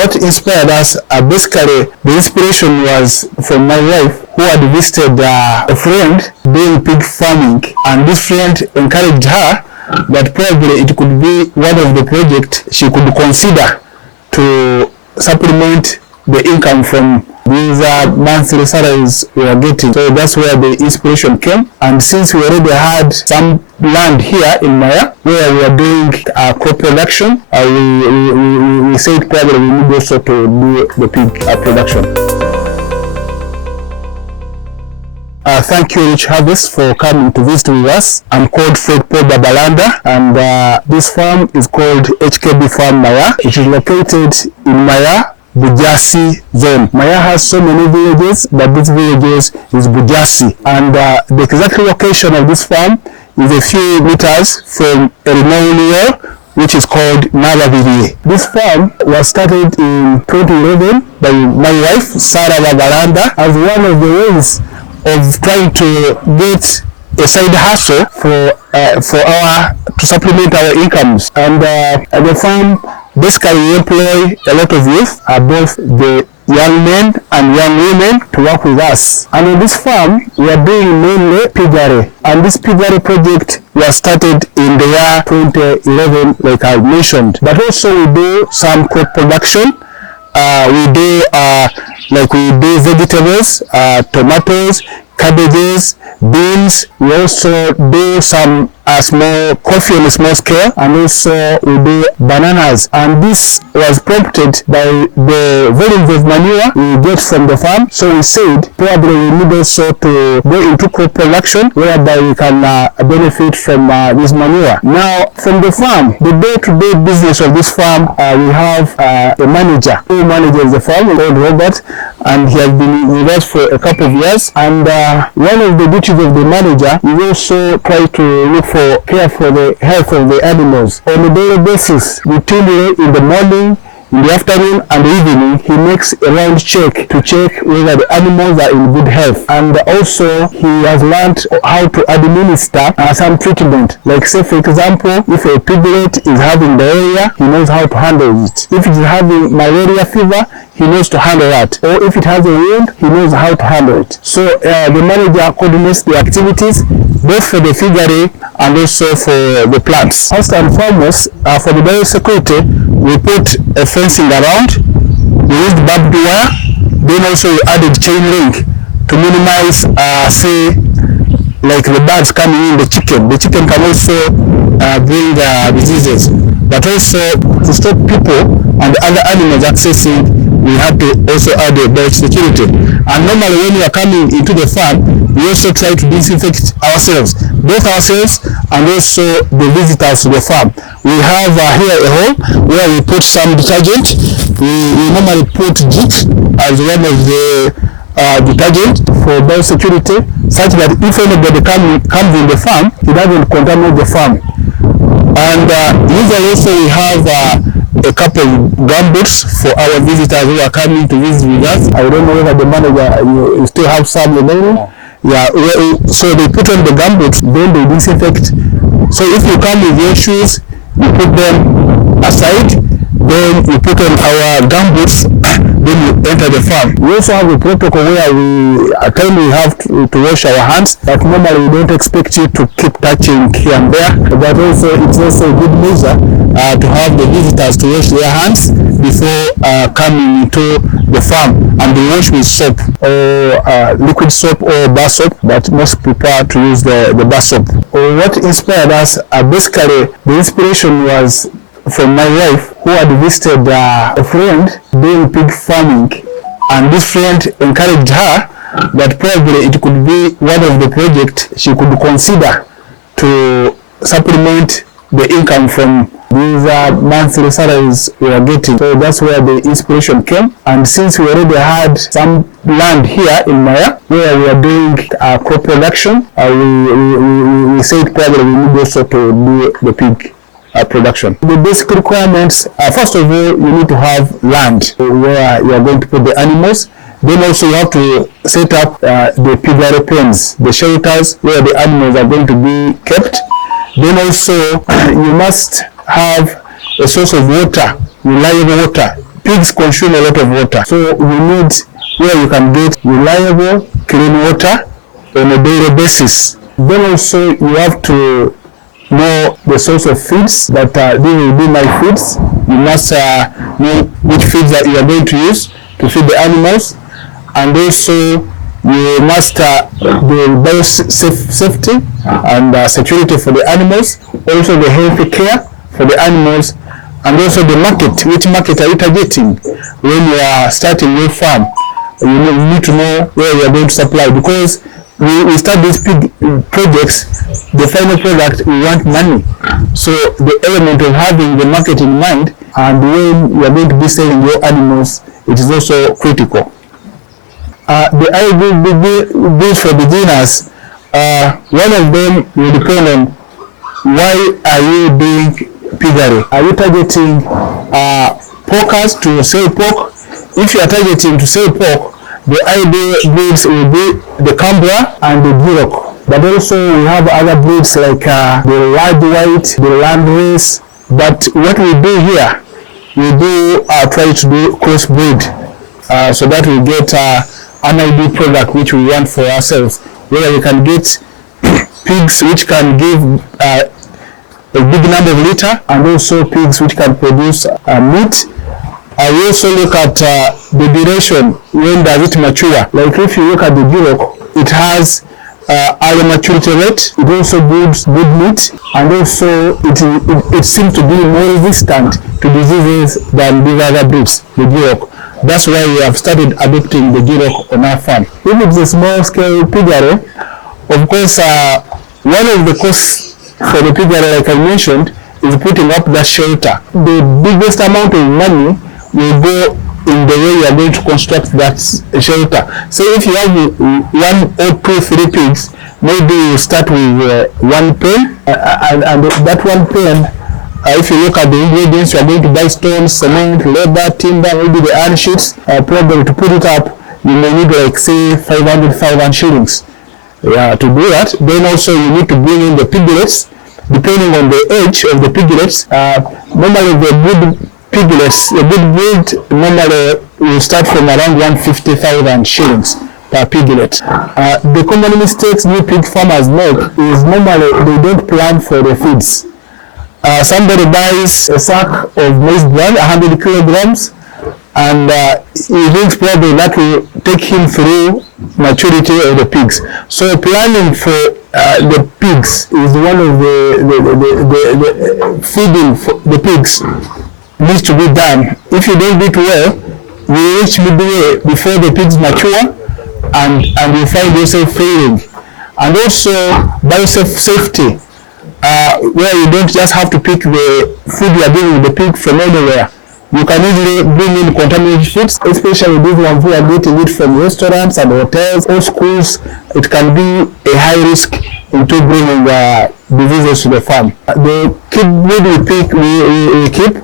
what inspired us, basically the inspiration was from my wife, who had visited a friend doing pig farming, and this friend encouraged her that probably it could be one of the projects she could consider to supplement the income from these monthly salaries we are getting. So that's where the inspiration came. And since we already had some land here in Maya where we are doing crop production, we said probably we need also to do the pig production. Thank you, Rich Harvest, for coming to visit with us. I'm called Fred Paul Babalanda, and this farm is called HKB Farm Maya. It is located in Maya, Bujasi zone. Maya has so many villages, but this villages is Bujasi. And the exact location of this farm is a few meters from a renowned well, which is called Navavili. This farm was started in 2011 by my wife, Sarah Babalanda, as one of the ways of trying to get a side hustle to supplement our incomes. And at the farm, basically we employ a lot of youth, both the young men and young women, to work with us. And on this farm, we are doing mainly piggery. And this piggery project was started in the year 2011, like I mentioned. But also we do some crop production. We do vegetables, tomatoes, cabbages, beans. We also do some small coffee on a small scale, and also we do bananas. And this was prompted by the volume of manure we get from the farm. So we said probably we need also to go into crop production, whereby we can benefit from this manure. Now, from the farm, the day-to-day business of this farm, we have a manager who manages the farm called Robert, and he has been with us for a couple of years. And one of the duties of the manager is also try to look for care for the health of the animals. On a daily basis, routinely in the morning, in the afternoon and the evening, he makes a round check to check whether the animals are in good health. And also, he has learned how to administer some treatment. Like, say, for example, if a piglet is having diarrhea, he knows how to handle it. If it is having malaria fever, he knows to handle that. Or if it has a wound, he knows how to handle it. So the manager coordinates the activities, both for the piggery and also for the plants. First and foremost, for the biosecurity, we put a fencing around. We used barbed wire. Then also we added chain link to minimize, say, like the birds coming in, the chicken. The chicken can also bring diseases. But also to stop people and other animals accessing, we have to also add a biosecurity. And normally when we are coming into the farm, we also try to disinfect ourselves, both ourselves and also the visitors to the farm. We have here a hole where we put some detergent. We normally put jik as one of the detergent for biosecurity, such that if anybody comes in the farm, he doesn't contaminate the farm. And usually also we have a couple of gumboots for our visitors who are coming to visit with us. I don't know whether the manager, you still have some remaining. Yeah, so they put on the gumboots, then they disinfect. So if you come with your shoes, you put them aside, then you put on our gumboots, then you enter the farm. We also have a protocol where at times we have to wash our hands, but normally we don't expect you to keep touching here and there. But also it's also a good measure to have the visitors to wash their hands before coming into the farm, and they wash with soap or liquid soap or bar soap, but most prefer to use the bar soap. What inspired us, basically the inspiration was from my wife, who had visited a friend doing pig farming, and this friend encouraged her that probably it could be one of the projects she could consider to supplement the income from these monthly salaries we are getting. So that's where the inspiration came. And since we already had some land here in Maya where we are doing crop production, we said probably we need also to do the pig production. The basic requirements, first of all, you need to have land where you are going to put the animals. Then also you have to set up the piggery pens, the shelters where the animals are going to be kept. Then also you must have a source of water, reliable water, pigs consume a lot of water. So we need where you can get reliable, clean water on a daily basis. Then also you have to know the source of feeds that these will be my feeds. You must know which feeds that you are going to use to feed the animals, and also you must the biosafety and security for the animals, also the healthy care for the animals, and also the market. Which market are you targeting when you are starting your farm? You need to know where you are going to supply, because we start these pig projects, the final product, we want money. So the element of having the market in mind and when you are going to be selling your animals, it is also critical. The ideal goods for beginners, one of them will depend on why are you doing piggery. Are you targeting porkers to sell pork? If you are targeting to sell pork, the ideal breeds will be the Canberra and the Duroc. But also we have other breeds like the large white, the landrace. But what we do here, we do try to do crossbreed so that we get an ideal product which we want for ourselves, where we can get pigs which can give a big number of litter, and also pigs which can produce meat. We also look at the duration, when does it mature. Like if you look at the Duroc, it has higher maturity rate, it also gives good meat, and also it seems to be more resistant to diseases than the other breeds, the Duroc. That's why we have started adopting the Duroc on our farm. If it's a small scale piggery, of course, one of the costs for the piggery, like I mentioned, is putting up the shelter. The biggest amount of money will go in the way you are going to construct that shelter. So if you have 1 or 2, 3 pigs, maybe you start with 1 pen, and that 1 pen, if you look at the ingredients, you are going to buy stones, cement, leather, timber, maybe the iron sheets. Probably to put it up, you may need like say 500,000 shillings to do that. Then also you need to bring in the piglets, depending on the age of the piglets. Normally the good piglets, a good breed, normally will start from around 150,000 shillings per piglet. The common mistakes new pig farmers make is normally they don't plan for the feeds. Somebody buys a sack of maize bran, 100 kilograms, and he thinks probably that will take him through maturity of the pigs. So planning for the pigs is one of the feeding for the pigs needs to be done. If you don't do it well, you reach midway before the pigs mature, and you find yourself failing. And also biosafety, where you don't just have to pick the food you are giving the pig from anywhere. You can easily bring in contaminated foods, especially these ones who are getting it from restaurants and hotels or schools. It can be a high risk into bringing diseases to the farm. The breed we keep,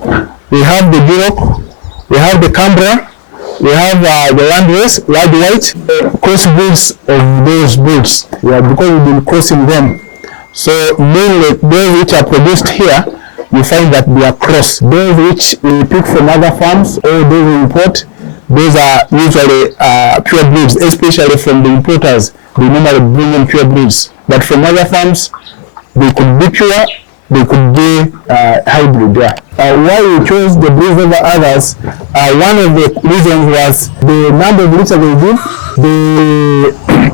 we have the Duroc, we have the Canberra, we have the landrace, large white, crossbreeds of those breeds, because we've been crossing them. So mainly those which are produced here, you find that they are cross. Those which we pick from other farms or those we import, those are usually pure breeds, especially from the importers. They normally bring in pure breeds. But from other farms, they could be pure, they could be hybrid. Why we chose the breeds over others, one of the reasons was the number of litter they give,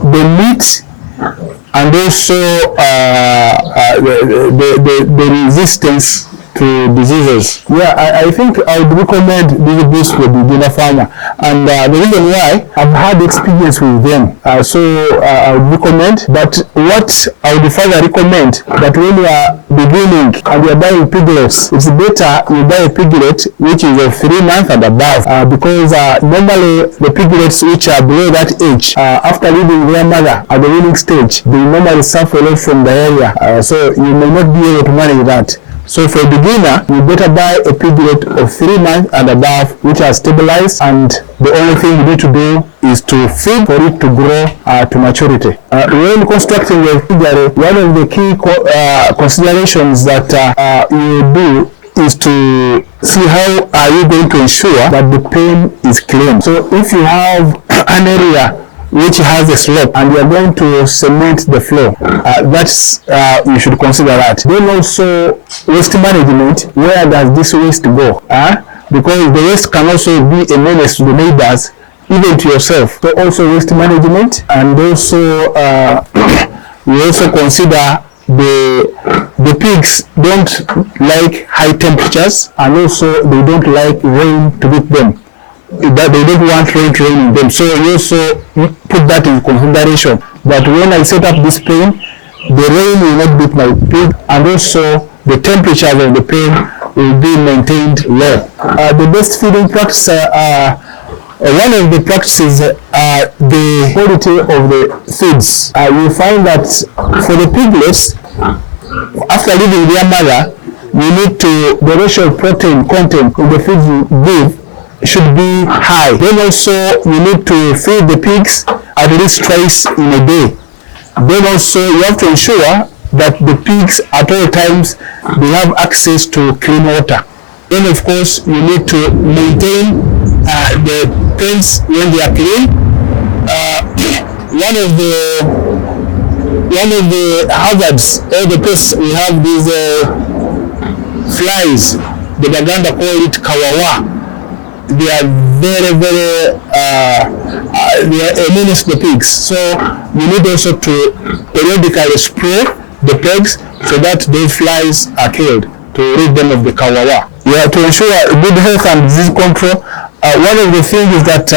the meat, and also the resistance to diseases. I think I would recommend these breeds to a beginner farmer, and the reason why, I've had experience with them, so I would recommend. But what I would further recommend, that when you are beginning and you are buying piglets, it's better you buy a piglet which is of 3 months and above, because normally the piglets which are below that age, after leaving their mother at the weaning stage, they normally suffer a lot from the area, so you may not be able to manage that. So for a beginner, you better buy a piglet of 3 months and above, which are stabilized, and the only thing you need to do is to feed for it to grow to maturity. When constructing a piggery, one of the key considerations that you do is to see how are you going to ensure that the pen is clean. So if you have an area which has a slope and you are going to cement the floor, that's you should consider that. Then also waste management, where does this waste go? Because the waste can also be a menace to the neighbors, even to yourself. So also waste management, and also we also consider the pigs don't like high temperatures, and also they don't like rain to beat them. That they don't want rain to rain in them. So you also put that in consideration, that when I set up this pen, the rain will not beat my pig, and also the temperature of the pen will be maintained low. The best feeding practice, one of the practices are the quality of the feeds. You find that for the piglets, after leaving their mother, the ratio of protein content in the feeds you give should be high. Then also you need to feed the pigs at least twice in a day. Then also you have to ensure that the pigs at all times they have access to clean water. Then of course you need to maintain the pens when they are clean. One of the hazards or the pests, we have these flies. The Baganda call it kawawa. They are very they are a menace to the pigs. So you need also to periodically spray the pigs so that those flies are killed, to rid them of the kawawa. Yeah, to ensure good health and disease control, one of the things is that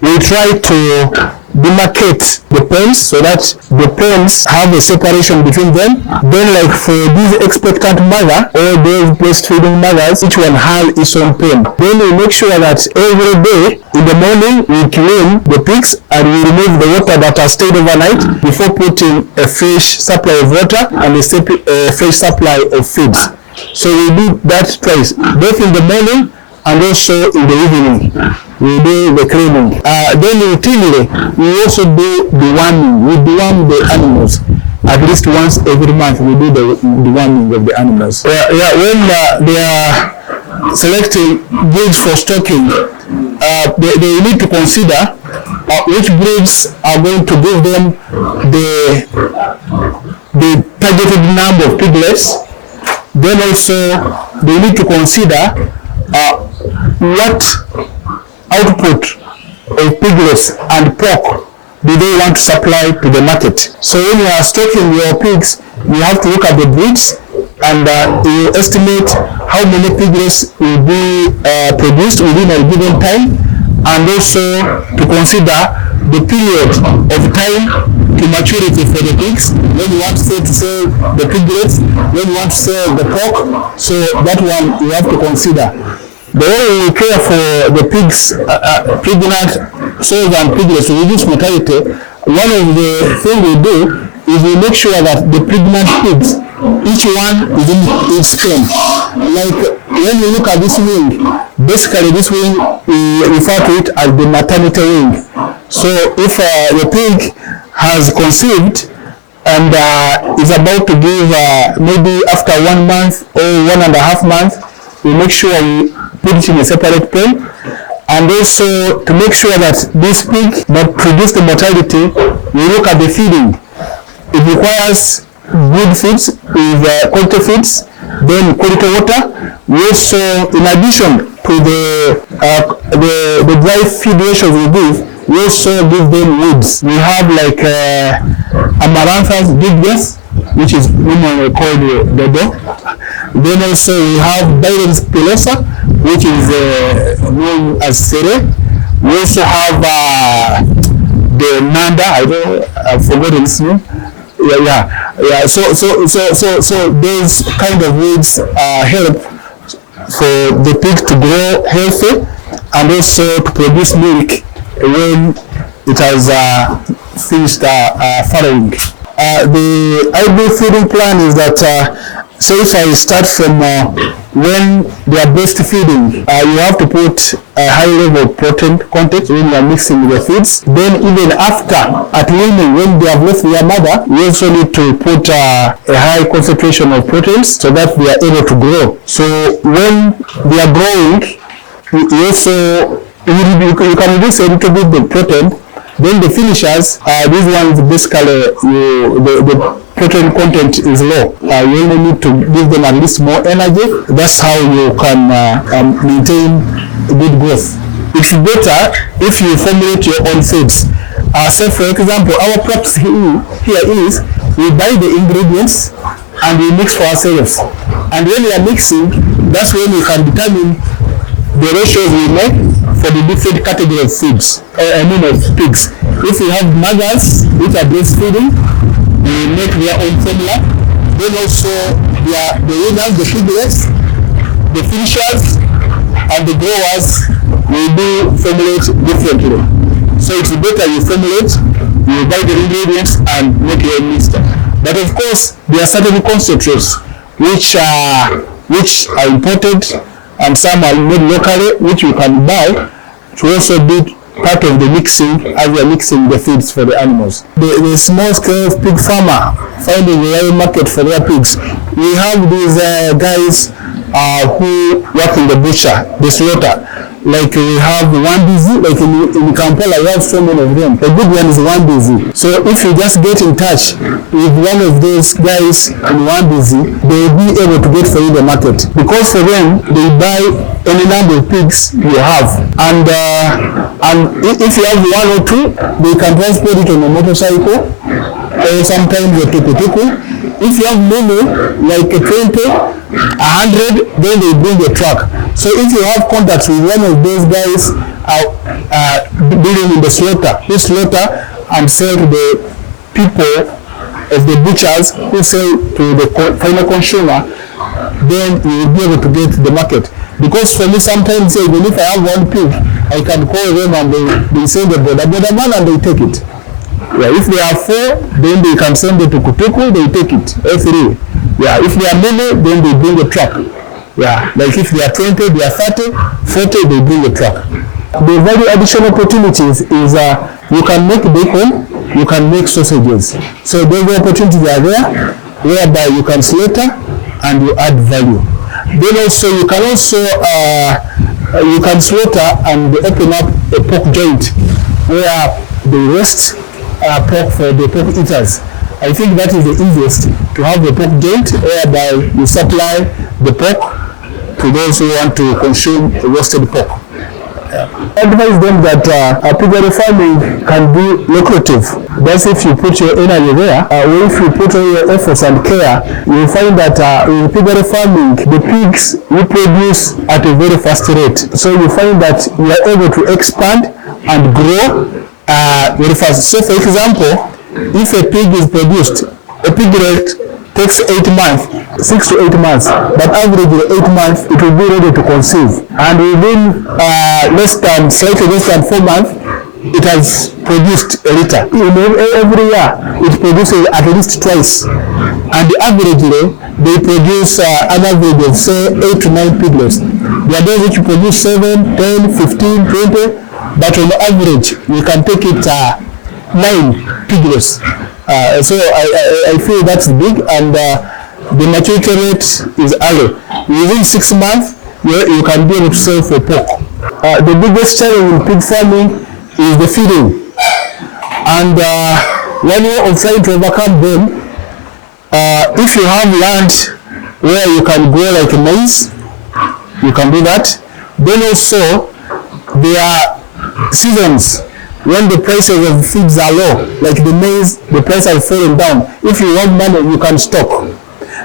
we try to demarcate the pens so that the pens have a separation between them. Then like for this expectant mother or those breastfeeding mothers, each one has its own pen. Then we make sure that every day in the morning we clean the pigs and we remove the water that has stayed overnight before putting a fresh supply of water and a fresh supply of feeds. So we do that twice, both in the morning and also in the evening. We do the cleaning. Then routinely, we also do deworming. We deworm the animals. At least once every month, we do the deworming of the animals. When they are selecting breeds for stocking, they need to consider which breeds are going to give them the targeted number of piglets. Then also, they need to consider what output of piglets and pork do they want to supply to the market. So when you are stocking your pigs, you have to look at the breeds and you estimate how many piglets will be produced within a given time, and also to consider the period of time to maturity for the pigs, when you want to sell the piglets, when you want to sell the pork. So that one you have to consider. The way we care for the pigs, pregnant sows and piglets to reduce mortality, one of the things we do is we make sure that the pregnant pigs, each one is in its pen. Like when you look at this wing, basically this wing, we refer to it as the maternity wing. So if the pig has conceived and is about to give maybe after 1 month or 1.5 months, we make sure we put it in a separate pen, and also to make sure that this pig that produce the mortality, we look at the feeding. It requires good feeds with quality feeds, then quality water. We also, in addition to the dry feed ratios we give, we also give them weeds. We have like Amaranthus gigas, which is normally called the dodo. Then also we have Bailen's pilosa, which is known as sere. We also have the nanda. I've forgotten its name. Yeah. So those kind of weeds help for the pig to grow healthy and also to produce milk when it has finished farrowing. The ideal feeding plan is that So if I start from when they are breastfeeding, you have to put a high level of protein content when you are mixing the feeds. Then even after, at weaning, when they have left their mother, you also need to put a high concentration of proteins so that they are able to grow. So when they are growing, you also you can reduce a little bit the protein. Then the finishers, these ones basically the protein content is low. You only need to give them at least more energy. That's how you can maintain good growth. It's better if you formulate your own feeds. Say for example, our practice here is we buy the ingredients and we mix for ourselves. And when we are mixing, that's when we can determine the ratios we make for the different category of foods, of pigs. If we have mothers which are breastfeeding, we make their own formula. Then also the winners, the piglets, the finishers, and the growers will do formulate differently. So it's better you formulate, you buy the ingredients and make your own mixture. But of course, there are certain concentrates which are imported, and some are made locally, which you can buy to also be part of the mixing as we are mixing the feeds for the animals. The small scale pig farmer finding a real market for their pigs. We have these guys who work in the butcher, the slaughter. Like we have one busy, like in Kampala, we have so many of them. The good one is one busy. So if you just get in touch with one of those guys in one busy, they will be able to get for you the market. Because for them, they buy any number of pigs you have. And if you have one or two, they can transport it on a motorcycle or sometimes a tuk-tuk. If you have many, like a 20, 100, then they bring a truck. So if you have contacts with one of those guys dealing in the slaughter, who slaughter and sell to the people of the butchers who sell to the final consumer, then you will be able to get the market. Because for me, sometimes even if I have one pig, I can call them and they send the border man and they take it. Yeah, if they are 4, then they can send it to Kutuku, they take it, F3. Yeah, if they are many, then they bring a truck. Yeah, like if they are 20, they are 30, 40, they bring a truck. The very additional opportunities is you can make bacon, you can make sausages. So those opportunities are there, whereby you can slaughter and you add value. Then also you can slaughter and open up a pork joint where they roast pork for the pork eaters. I think that is the easiest, to have a pork joint whereby you supply the pork to those who want to consume roasted pork. I advise them that piggery farming can be lucrative. That's if you put your energy there, or if you put all your efforts and care, you will find that in piggery farming, the pigs reproduce at a very fast rate. So you find that you are able to expand and grow very fast. So for example, if a pig is produced, a piglet takes 8 months, 6 to 8 months, but average 8 months, it will be ready to conceive. And within slightly less than 4 months, it has produced a litter. Every year, it produces at least twice. And averagely, they produce an average of say 8 to 9 piglets. There are those which produce 7, 10, 15, 20, but on average, we can take it 9 piglets. So I feel that's big, and the maturity rate is early. Within 6 months, you can be able to sell for pork. The biggest challenge in pig farming is the feeding. And one way of trying to overcome them, if you have land where you can grow like maize, you can do that. Then also, there are seasons when the prices of feeds are low, like the maize, the price has fallen down. If you want money, you can stock.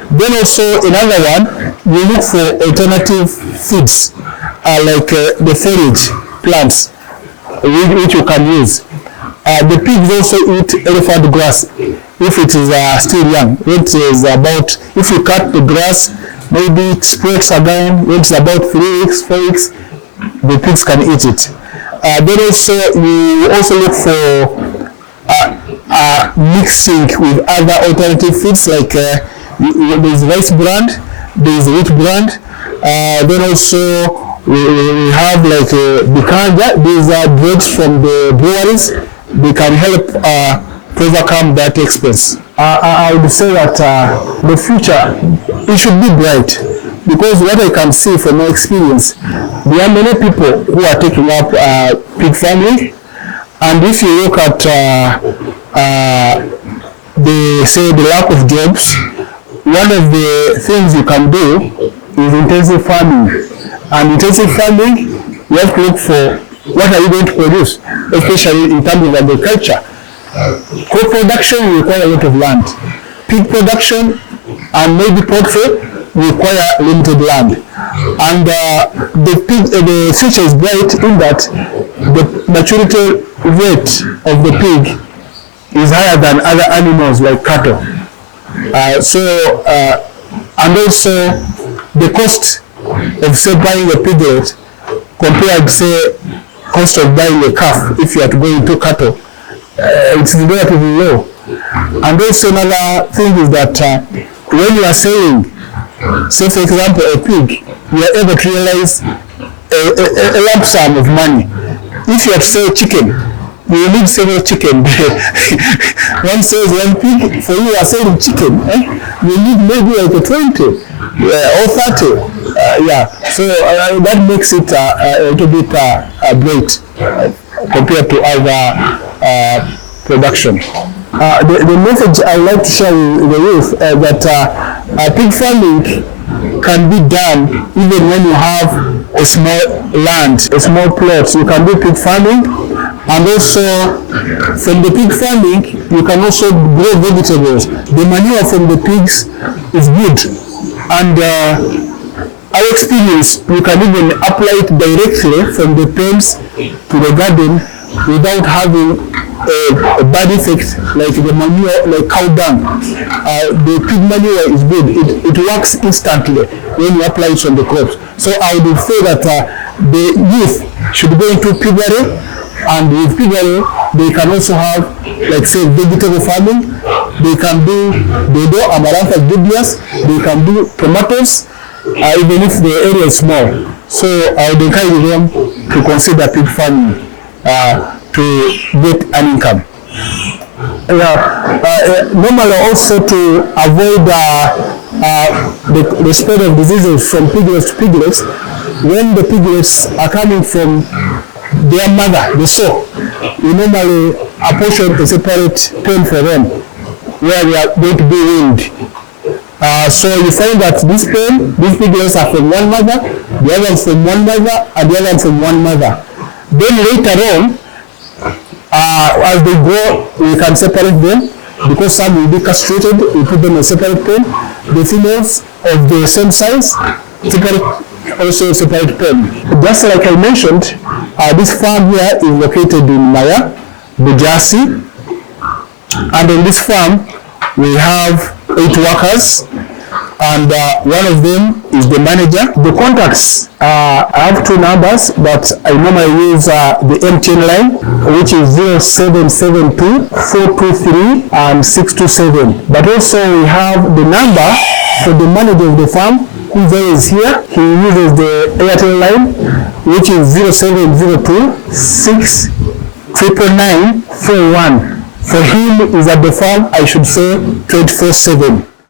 Then also another one, you look for alternative feeds, like the forage plants, which you can use. The pigs also eat elephant grass if it is still young. It is about, if you cut the grass, maybe it spreads again. When it's about 3 weeks, 4 weeks, the pigs can eat it. Then also, you also look for mixing with other alternative feeds, like There is rice brand, there is wheat brand. Then also we have like Bikanja. These are breads from the breweries. They can help to overcome that expense. I would say that the future, it should be bright, because what I can see from my experience, there are many people who are taking up pig farming, and if you look at the lack of jobs, one of the things you can do is intensive farming. And intensive farming, you have to look for what are you going to produce, especially in terms of agriculture. Crop production requires a lot of land. Pig production and maybe poultry require limited land. And the future is bright in that the maturity rate of the pig is higher than other animals like cattle. And also the cost of say buying a piglet compared to say cost of buying a calf if you are to go into cattle, it's relatively low. And also another thing is that when you are selling, say for example a pig, you are able to realize a lump sum of money. If you have to sell chicken, you need several chicken. One sells one pig, for you are selling chicken, you need maybe like a 20 or 30. So that makes it a little bit great compared to other production. The message I would like to share with the youth that pig farming can be done even when you have a small land, a small plot. You can do pig farming, and also from the pig farming you can also grow vegetables. The manure from the pigs is good, and our experience, you can even apply it directly from the pens to the garden without having a bad effect like the manure, like cow dung. The pig manure is good. It works instantly when you apply it on the crops. So I would say that the youth should go into piggery, and with piggery they can also have, like say, vegetable farming. They can do dodo, amaranthus dubious. They can do tomatoes, even if the area is small. So I would encourage them to consider pig farming to get an income. Normally also to avoid the spread of diseases from piglets to piglets, when the piglets are coming from their mother, the sow, we normally apportion a separate pen for them where they are going to be weaned. So you find that these piglets are from one mother, the other one from one mother, and the other one from one mother. Then later on, as they grow, we can separate them, because some will be castrated. We put them in a separate pen. The females of the same size, also separate pen. Just like I mentioned, this farm here is located in Maya, New Jersey, and on this farm we have 8 workers, and one of them is the manager. The contacts, I have 2 numbers, but I normally use the MTN line, which is 0772 423 and 627. But also we have the number for the manager of the farm, who is here. He uses the Airtel line, which is 0702 699 41. For him is at the farm, I should say 24/7.